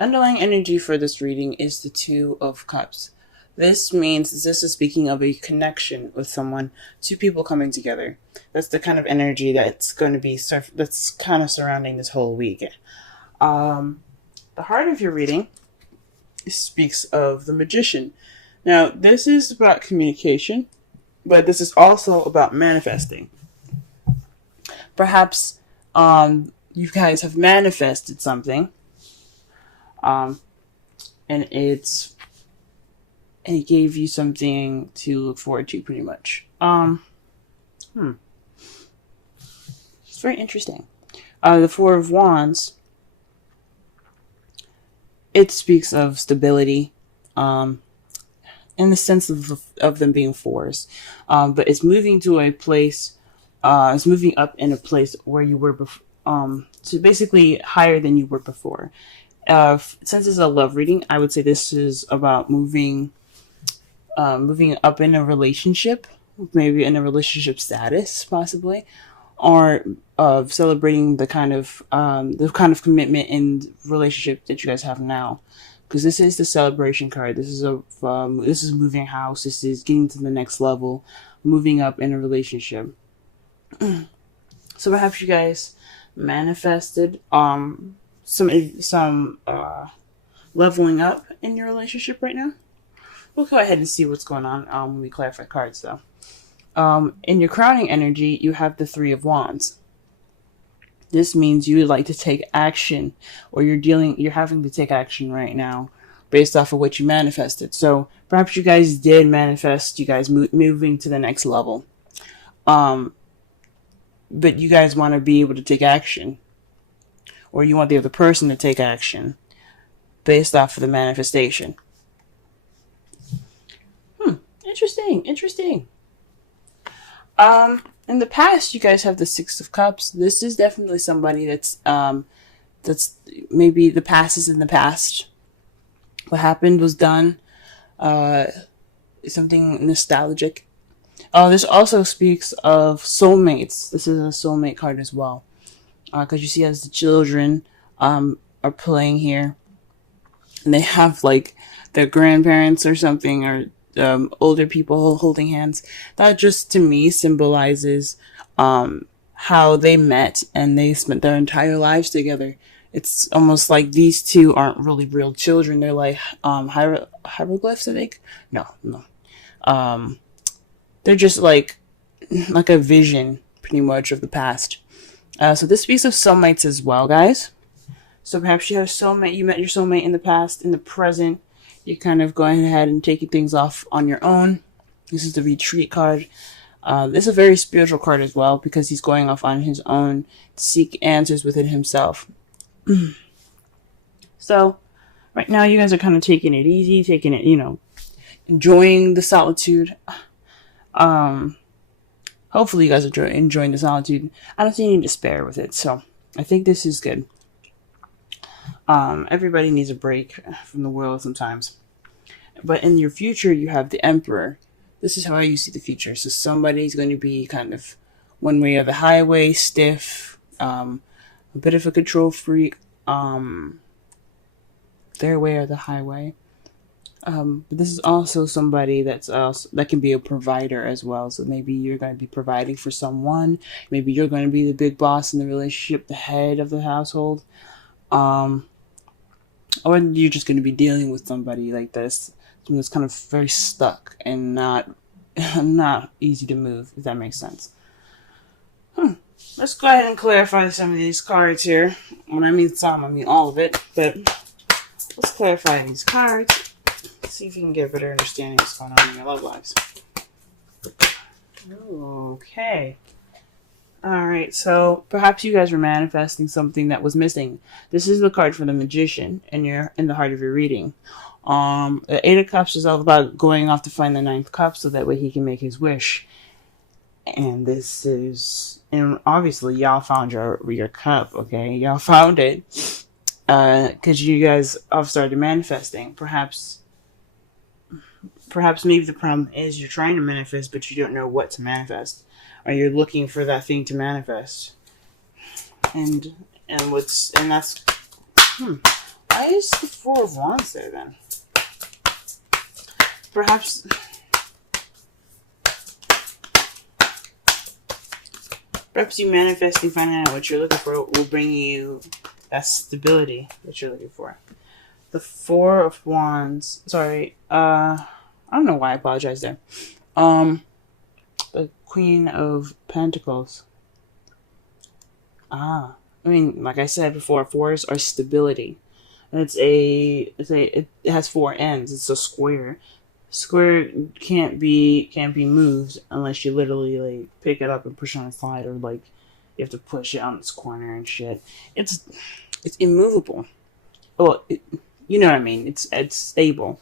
underlying energy for this reading is the Two of Cups. This means this is speaking of a connection with someone, two people coming together. That's the kind of energy that's going to be that's kind of surrounding this whole week. The heart of your reading speaks of the Magician. Now, this is about communication, but this is also about manifesting. Perhaps you guys have manifested something, and it gave you something to look forward to, pretty much. It's very interesting. The Four of Wands, it speaks of stability, in the sense of them being fours, but it's moving to a place. It's moving up in a place where you were before. So basically higher than you were before. Since it's a love reading, I would say this is about moving up in a relationship, maybe in a relationship status, possibly, or celebrating the kind of commitment and relationship that you guys have now. Because this is the celebration card. This is moving house. This is getting to the next level, moving up in a relationship. So perhaps you guys manifested some leveling up in your relationship right now. We'll go ahead and see what's going on when we clarify cards, though. In your crowning energy, you have the Three of Wands. This means you would like to take action, or you're having to take action right now based off of what you manifested. So perhaps you guys did manifest you guys moving to the next level. But you guys want to be able to take action, or you want the other person to take action based off of the manifestation. Interesting. In the past, you guys have the Six of Cups. This is definitely somebody that's maybe the past is in the past. What happened was done. Something nostalgic. This also speaks of soulmates. This is a soulmate card as well. Because you see as the children are playing here, and they have like their grandparents or something, or older people holding hands. That just to me symbolizes how they met and they spent their entire lives together. It's almost like these two aren't really real children. They're like hieroglyphs, I think. No. They're just like a vision, pretty much, of the past. So this speaks of soulmates as well, guys. So perhaps you have soulmate. You met your soulmate in the past. In the present, you're kind of going ahead and taking things off on your own. This is the Retreat card. This is a very spiritual card as well, because he's going off on his own to seek answers within himself. So right now you guys are kind of taking it easy, enjoying the solitude. Hopefully you guys are enjoying the solitude. I don't see any despair with it, so I think this is good. Everybody needs a break from the world sometimes. But in your future, you have the Emperor. This is how you see the future. So somebody's going to be kind of one way or the highway, stiff, a bit of a control freak, their way or the highway. But this is also somebody that can be a provider as well. So maybe you're going to be providing for someone. Maybe you're going to be the big boss in the relationship, the head of the household. Or you're just going to be dealing with somebody like this, someone that's kind of very stuck and not easy to move, if that makes sense. Let's go ahead and clarify some of these cards here. When I mean some, I mean all of it. But let's clarify these cards. See if you can get a better understanding of what's going on in your love lives. Okay. Alright, so perhaps you guys were manifesting something that was missing. This is the card for the Magician in the heart of your reading. The Eight of Cups is all about going off to find the Ninth Cup so that way he can make his wish. And obviously y'all found your cup, okay? Y'all found it. Because you guys have started manifesting. Perhaps maybe the problem is you're trying to manifest, but you don't know what to manifest. Or you're looking for that thing to manifest. And that's why why is the Four of Wands there then? Perhaps you manifesting, finding out what you're looking for will bring you that stability that you're looking for. The Four of Wands. Sorry. I don't know why I apologize there. The Queen of Pentacles. I mean, like I said before, fours are stability. And it has four ends. It's a square. Square can't be moved unless you literally like pick it up and push it on a slide, or like you have to push it on its corner and shit. It's immovable. Well, you know what I mean. It's stable.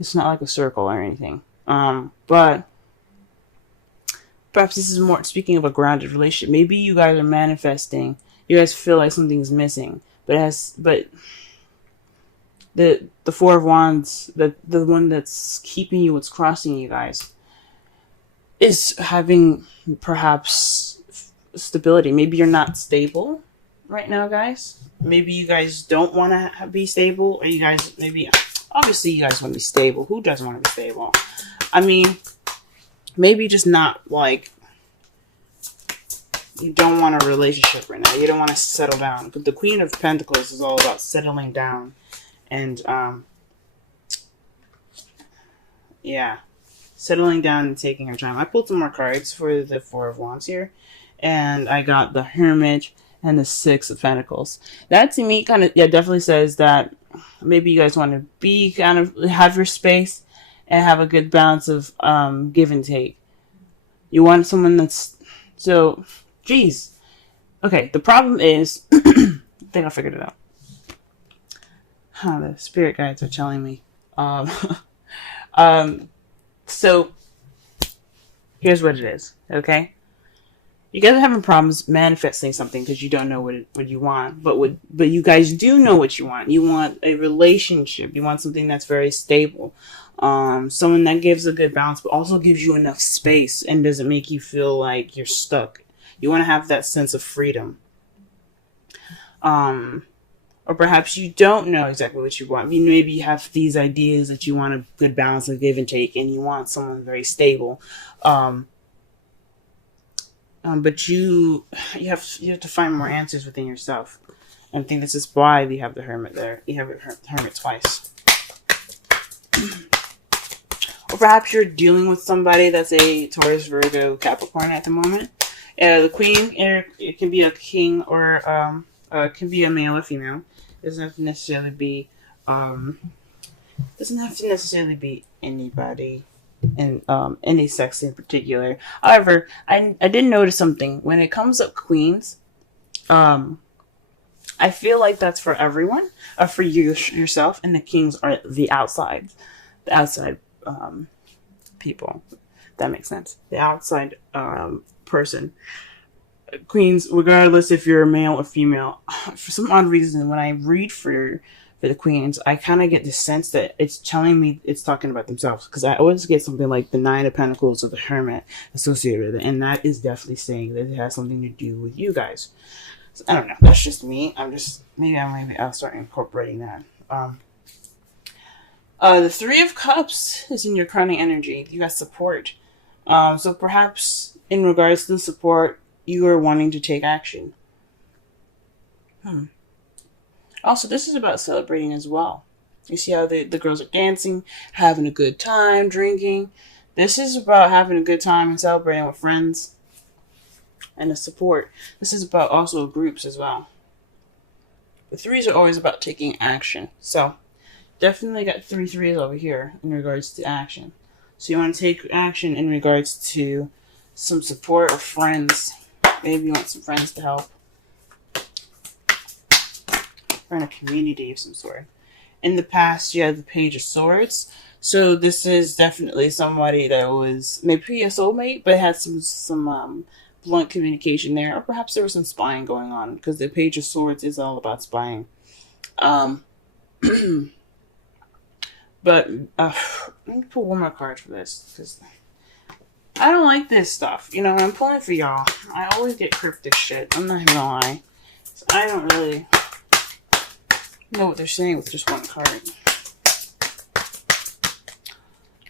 It's not like a circle or anything. But perhaps this is more speaking of a grounded relationship. Maybe you guys are manifesting. You guys feel like something's missing, but the Four of Wands, the one that's keeping you, what's crossing you guys, is having perhaps stability. Maybe you're not stable right now, guys. Maybe you guys don't want to be stable, or you guys obviously you guys want to be stable. Who doesn't want to be stable? I mean, maybe just not like you don't want a relationship right now. You don't want to settle down. But the Queen of Pentacles is all about settling down. And, yeah, settling down and taking your time. I pulled some more cards for the Four of Wands here, and I got the Hermit and the Six of Pentacles. That to me kind of, definitely says that maybe you guys want to have your space and have a good balance of, give and take. You want someone that's, geez. Okay, the problem is, I think I figured it out. The spirit guides are telling me. So here's what it is, okay? You guys are having problems manifesting something because you don't know what you want, but you guys do know what you want. You want a relationship. You want something that's very stable. Someone that gives a good balance, but also gives you enough space and doesn't make you feel like you're stuck. You want to have that sense of freedom. Or perhaps you don't know exactly what you want. Maybe you have these ideas that you want a good balance of give and take, and you want someone very stable. But you have to find more answers within yourself. And I think this is why we have the Hermit there. You have the Hermit twice. Or perhaps you're dealing with somebody that's a Taurus, Virgo, Capricorn at the moment. The Queen, it can be a king or it can be a male or female. It doesn't have to necessarily be anybody in any sex in particular. However, I did notice something when it comes up queens. I feel like that's for everyone, for yourself, and the kings are the outside people. That makes sense. The outside person. Queens, regardless if you're a male or female, for some odd reason, when I read for the queens, I kind of get the sense that it's telling me it's talking about themselves, because I always get something like the Nine of Pentacles or the Hermit associated with it, and that is definitely saying that it has something to do with you guys. So, I don't know. That's just me. Maybe I'll start incorporating that. The Three of Cups is in your crowning energy. You got support. So perhaps in regards to the support, you are wanting to take action. Also, this is about celebrating as well. You see how the girls are dancing, having a good time, drinking. This is about having a good time and celebrating with friends and the support. This is about also groups as well. The threes are always about taking action. So, definitely got 3 threes over here in regards to action. So you want to take action in regards to some support or friends. Maybe you want some friends to help. Or in a community of some sort. In the past, you had the Page of Swords. So this is definitely somebody that was maybe a soulmate, but had some blunt communication there. Or perhaps there was some spying going on, because the Page of Swords is all about spying. But let me pull one more card for this, because I don't like this stuff. You know, I'm pulling for y'all. I always get cryptic shit. I'm not even gonna lie. So I don't really know what they're saying with just one card.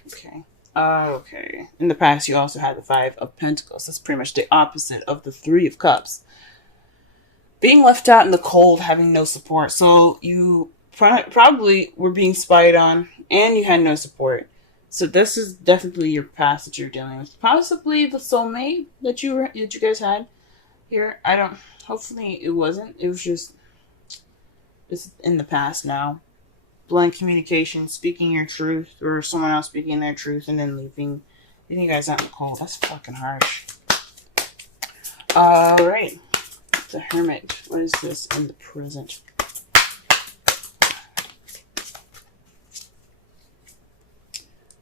Okay. Okay. In the past, you also had the Five of Pentacles. That's pretty much the opposite of the Three of Cups. Being left out in the cold, having no support. So you probably were being spied on, and you had no support. So this is definitely your past that you're dealing with. Possibly the soulmate that you guys had here. I don't. Hopefully it wasn't. It was just. It's in the past now. Blunt communication, speaking your truth, or someone else speaking their truth, and then leaving you guys out in the cold. That's fucking harsh. All right. The Hermit. What is this in the present?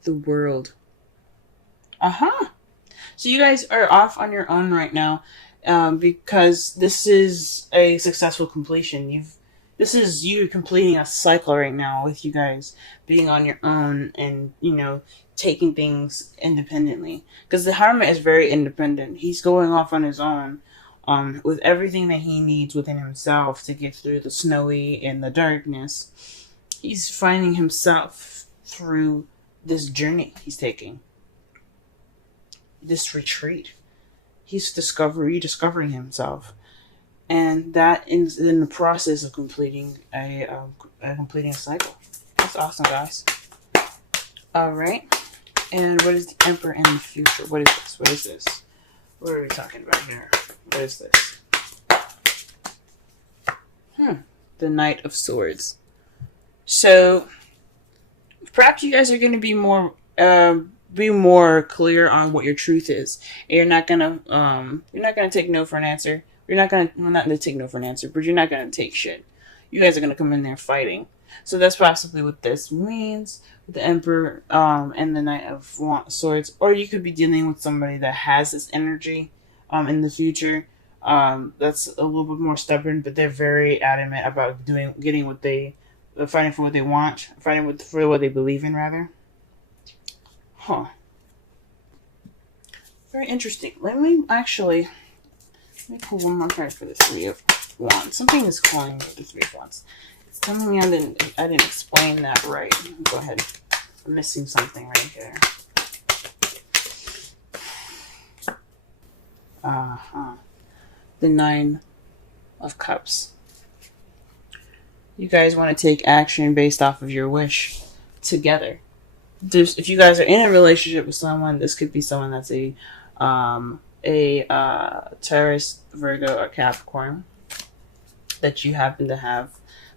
The World. So you guys are off on your own right now, because this is a successful completion. This is you completing a cycle right now with you guys being on your own and, taking things independently. Because the Hermit is very independent. He's going off on his own, with everything that he needs within himself to get through the snowy and the darkness. He's finding himself through this journey he's taking. This retreat. He's rediscovering himself. And that is in the process of completing a cycle. That's awesome, guys. All right. And what is the Emperor in the future? What is this? What is this? What are we talking about here? What is this? The Knight of Swords. So perhaps you guys are going to be more clear on what your truth is. And you're not gonna take no for an answer. You're not going to take no for an answer, but you're not going to take shit. You guys are going to come in there fighting. So that's possibly what this means with the Emperor and the Knight of Swords. Or you could be dealing with somebody that has this energy in the future. That's a little bit more stubborn, but they're very adamant about fighting for what they want, for what they believe in, rather. Very interesting. Let me pull one more card for the Three of Wands. Something is calling me the Three of Wands. It's telling me I didn't explain that right. Go ahead. I'm missing something right here. The Nine of Cups. You guys want to take action based off of your wish together. If you guys are in a relationship with someone, this could be someone that's a Taurus, Virgo, or Capricorn that you happen to have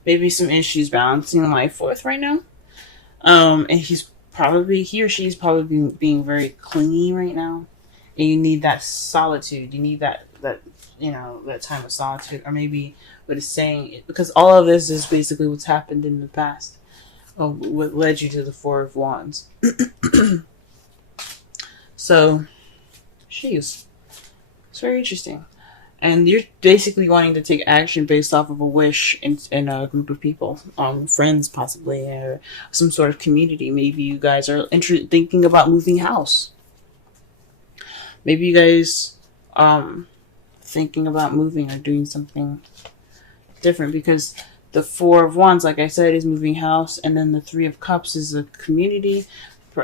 maybe some issues balancing life with right now. And he or she's probably being very clingy right now. And you need that solitude. You need that time of solitude. Or maybe what it's saying, because all of this is basically what's happened in the past. What led you to the Four of Wands. So, it's very interesting. And you're basically wanting to take action based off of a wish in a group of people, friends possibly, or some sort of community. Maybe you guys are thinking about moving house. Maybe you guys thinking about moving or doing something different, because the Four of Wands, like I said, is moving house, and then the Three of Cups is a community,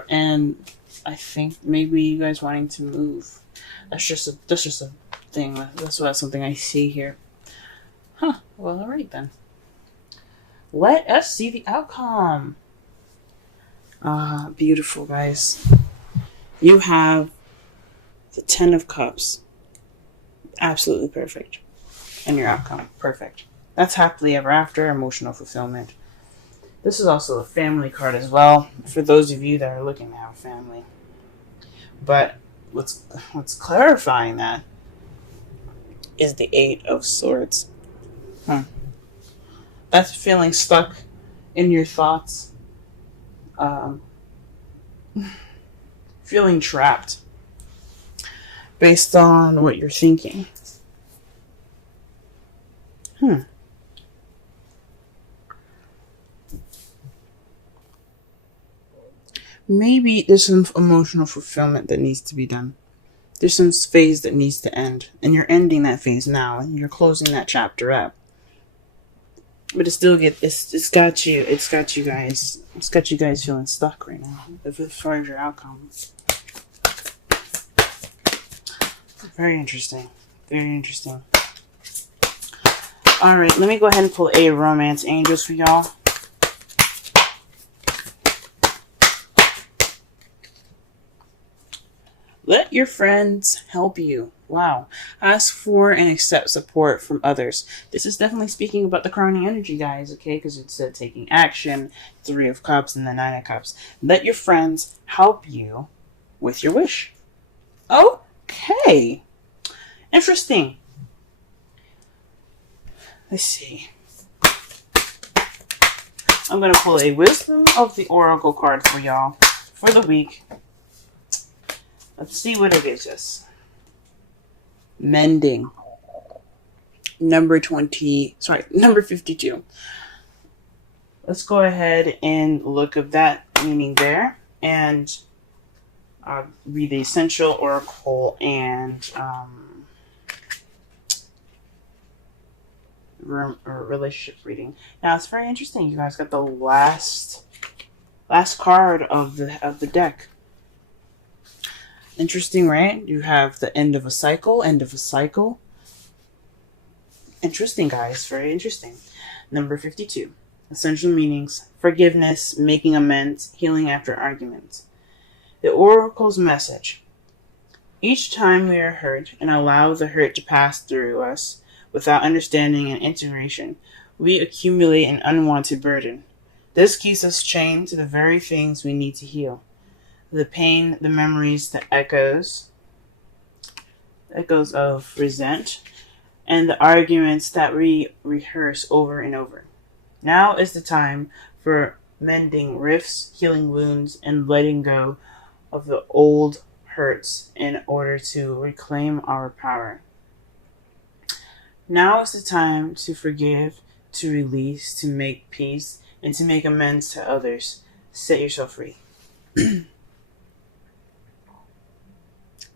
and I think maybe you guys wanting to move. That's just a thing. That's something I see here. Well, all right then. Let us see the outcome. Beautiful, guys. You have the Ten of Cups. Absolutely perfect. And your outcome, perfect. That's happily ever after, emotional fulfillment. This is also a family card as well, for those of you that are looking to have a family. But what's clarifying that is the Eight of Swords. That's feeling stuck in your thoughts. Feeling trapped based on what you're thinking. Maybe there's some emotional fulfillment that needs to be done. There's some phase that needs to end. And you're ending that phase now. And you're closing that chapter up. But it's got you, guys feeling stuck right now as far as your outcome. Very interesting. Very interesting. Alright, let me go ahead and pull a romance angels for y'all. Let your friends help you. Wow. Ask for and accept support from others. This is definitely speaking about the crowning energy, guys, okay? Because it said taking action, 3 of Cups, and the 9 of Cups. Let your friends help you with your wish. Okay. Interesting. Let's see. I'm going to pull a Wisdom of the Oracle card for y'all for the week. Let's see what it is. Just mending. Number 52. Let's go ahead and look at that meaning there. And read the Essential Oracle and relationship reading. Now it's very interesting. You guys got the last card of the deck. Interesting, right? You have the end of a cycle. Interesting, guys. Very interesting. Number 52. Essential meanings. Forgiveness, making amends, healing after arguments. The Oracle's message. Each time we are hurt and allow the hurt to pass through us without understanding and integration, we accumulate an unwanted burden. This keeps us chained to the very things we need to heal. The pain, the memories, the echoes of resent, and the arguments that we rehearse over and over. Now is the time for mending rifts, healing wounds, and letting go of the old hurts in order to reclaim our power. Now is the time to forgive, to release, to make peace, and to make amends to others. Set yourself free.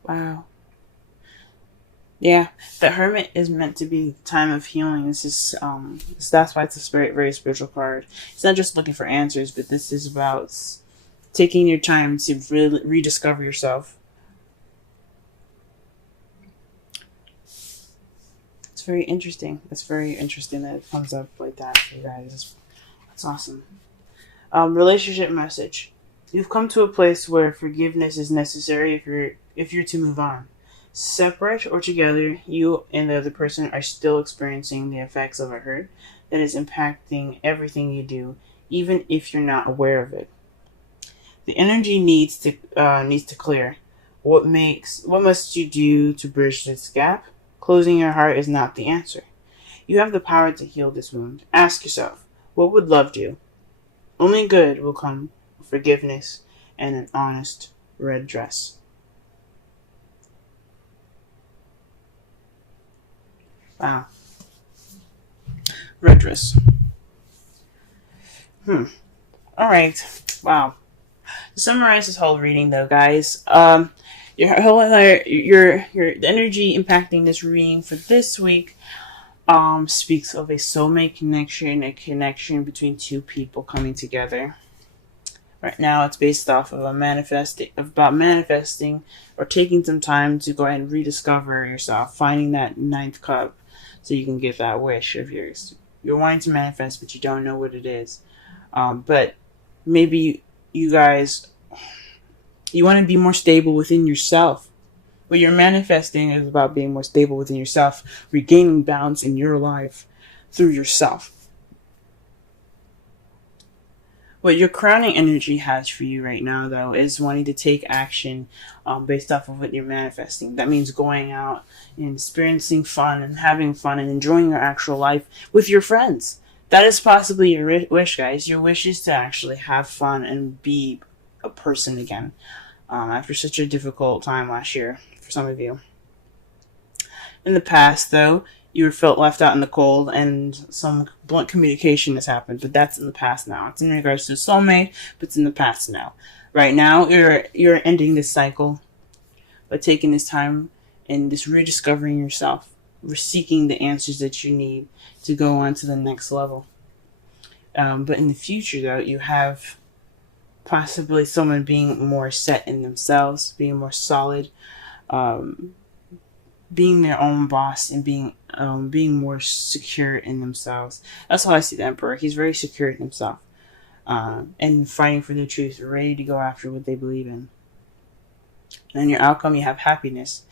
Wow. Yeah, the Hermit is meant to be the time of healing. This is that's why it's a very spiritual card. It's not just looking for answers, but this is about taking your time to really rediscover yourself. It's very interesting. It's very interesting that it comes up like that for you guys. That's awesome. Relationship message. You've come to a place where forgiveness is necessary if you're to move on. Separate or together, you and the other person are still experiencing the effects of a hurt that is impacting everything you do, even if you're not aware of it. The energy needs to clear. What must you do to bridge this gap? Closing your heart is not the answer. You have the power to heal this wound. Ask yourself, what would love do? Only good will come. Forgiveness and an honest red dress. Wow. Red dress. Alright. Wow. To summarize this whole reading though, guys, the energy impacting this reading for this week speaks of a soulmate connection, a connection between two people coming together. Right now, it's based off of about manifesting or taking some time to go ahead and rediscover yourself, finding that 9th cup so you can get that wish of yours. You're wanting to manifest, but you don't know what it is. But maybe you guys, you want to be more stable within yourself. What you're manifesting is about being more stable within yourself, regaining balance in your life through yourself. What your crowning energy has for you right now, though, is wanting to take action based off of what you're manifesting. That means going out and experiencing fun and having fun and enjoying your actual life with your friends. That is possibly your wish, guys. Your wish is to actually have fun and be a person again after such a difficult time last year for some of you. In the past, though, you felt left out in the cold and some blunt communication has happened, but that's in the past now. It's in regards to soulmate, but it's in the past now. Right now, you're ending this cycle by taking this time and just rediscovering yourself. We're seeking the answers that you need to go on to the next level. But in the future, though, you have possibly someone being more set in themselves, being more solid, um, being their own boss, and being more secure in themselves. That's how I see the Emperor. He's very secure in himself, and fighting for the truth, ready to go after what they believe in. And in your outcome, you have happiness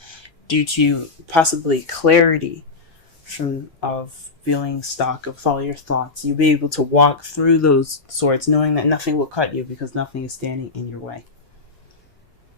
due to possibly clarity from of feeling stock of all your thoughts. You'll be able to walk through those swords knowing that nothing will cut you because nothing is standing in your way.